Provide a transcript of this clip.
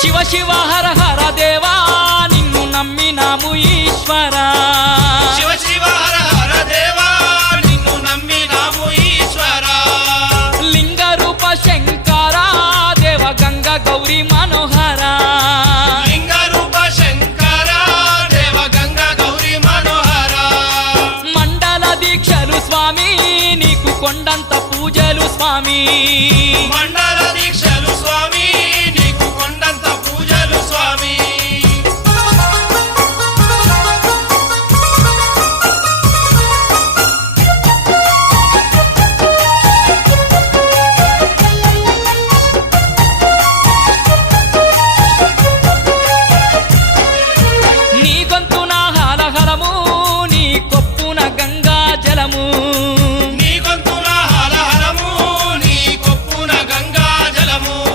శివ శివ హర హర దేవా నిన్ను నమ్మినాము ఈశ్వరా శివ శివ హర హర దేవా నిన్ను నమ్మినాము ఈశ్వరా లింగ రూప శంకరా దేవ గంగ గౌరీ